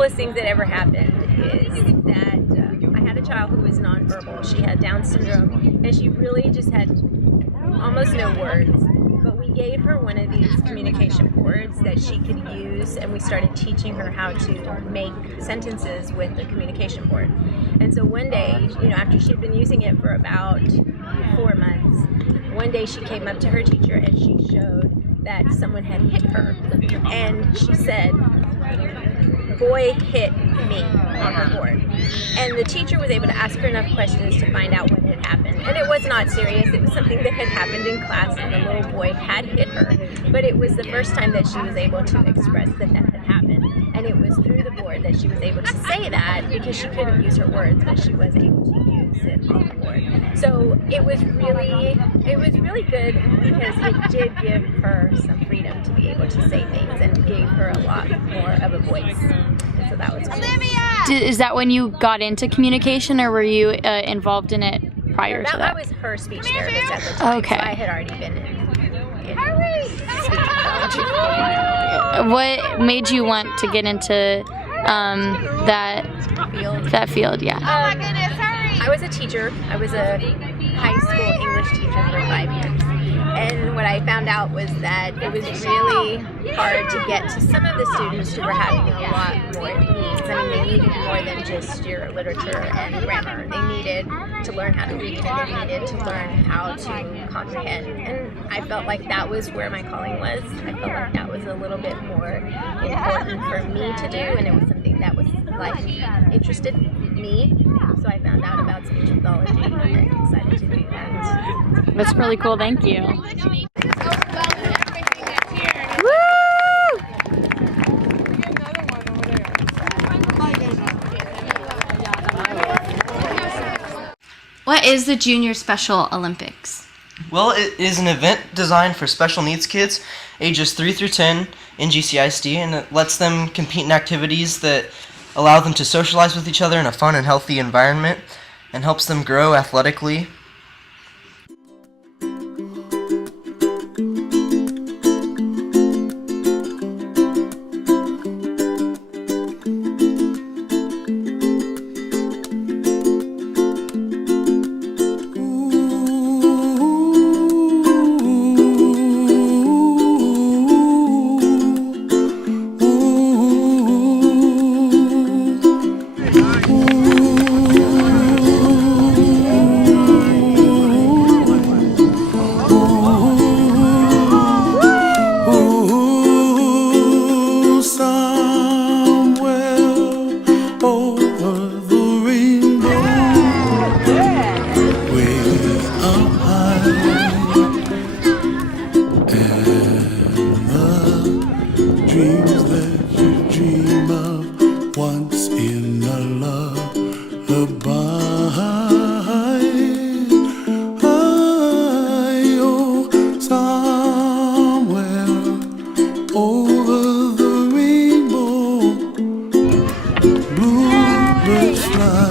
coolest things that ever happened is that I had a child who was nonverbal. She had Down syndrome, and she really just had almost no words. But we gave her one of these communication boards that she could use, and we started teaching her how to make sentences with the communication board. And so one day, after she'd been using it for about 4 months, one day she came up to her teacher and she showed that someone had hit her. And she said, "Boy hit me," on her board. And the teacher was able to ask her enough questions to find out what had happened. And it was not serious. It was something that had happened in class, and the little boy had hit her. But it was the first time that she was able to express that that had happened. And it was through the board that she was able to say that, because she couldn't use her words, but she was able to use it on the board. So it was really good, because it did give her some freedom to be able to say things, and gave her a lot more of a voice. And so that was cool. Is that when you got into communication, or were you involved in it prior to that? I was her speech therapist at the time. Okay. So I had already been in speech pathology. What made you want to get into that field? Yeah. I was a teacher. I was a high school English teacher for 5 years. And what I found out was that it was really hard to get to some of the students who were having a lot more needs. I mean, they needed more than just your literature and grammar. They needed to learn how to read, and they needed to learn how to comprehend. And I felt like that was where my calling was. I felt like that was a little bit more important for me to do, and it was something that was interested me. So I found out about speech pathology and decided to do that. That's really cool. Thank you. What is the Junior Special Olympics? Well, it is an event designed for special needs kids ages 3 through 10 in GCISD, and it lets them compete in activities that allow them to socialize with each other in a fun and healthy environment, and helps them grow athletically. Dreams that you dream of once in a lullaby. Oh, somewhere over the rainbow, bluebirds fly.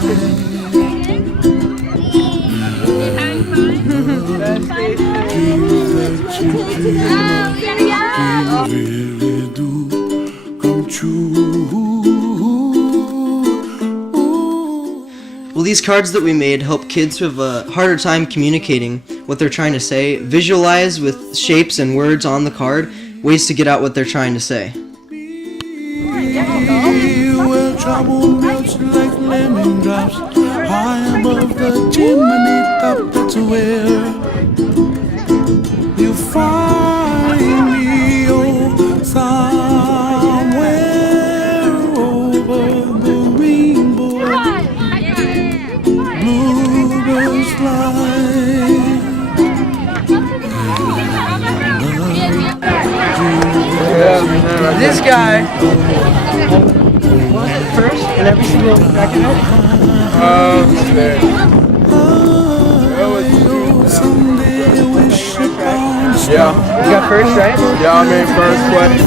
Dreams that you dream of, really do come true. Well, these cards that we made help kids who have a harder time communicating what they're trying to say visualize with shapes and words on the card ways to get out what they're trying to say. Where trouble melts like lemon drops high above the chimney top, that's where you find me. Oh, somewhere over the rainbow, bluebirds fly. This guy was it first in every single bracket? There. Yeah. You got first, right? Yeah, I made first question.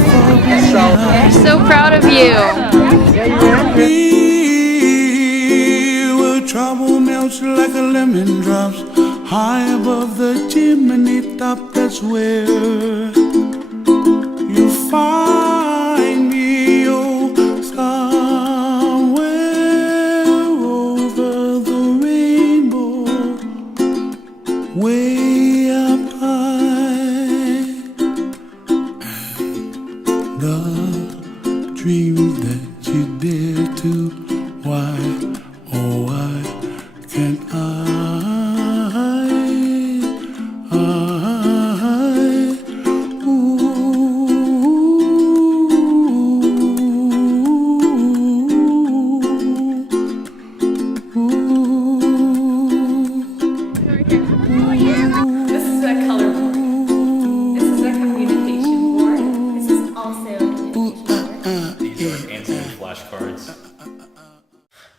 I'm so proud of you. Where trouble melts like a lemon drops high above the chimney top, that's where you find me. Oh,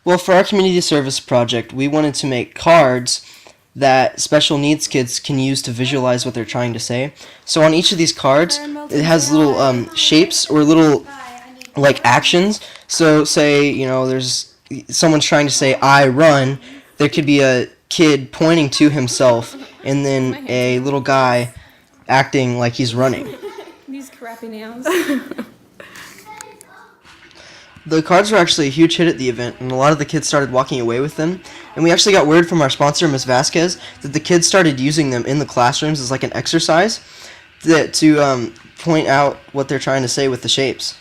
Well, for our community service project, we wanted to make cards that special needs kids can use to visualize what they're trying to say. So on each of these cards, it has little shapes or little like actions. So say, there's someone's trying to say I run, there could be a kid pointing to himself and then a little guy acting like he's running. These crappy nails. The cards were actually a huge hit at the event, and a lot of the kids started walking away with them. And we actually got word from our sponsor, Ms. Vasquez, that the kids started using them in the classrooms as like an exercise to point out what they're trying to say with the shapes.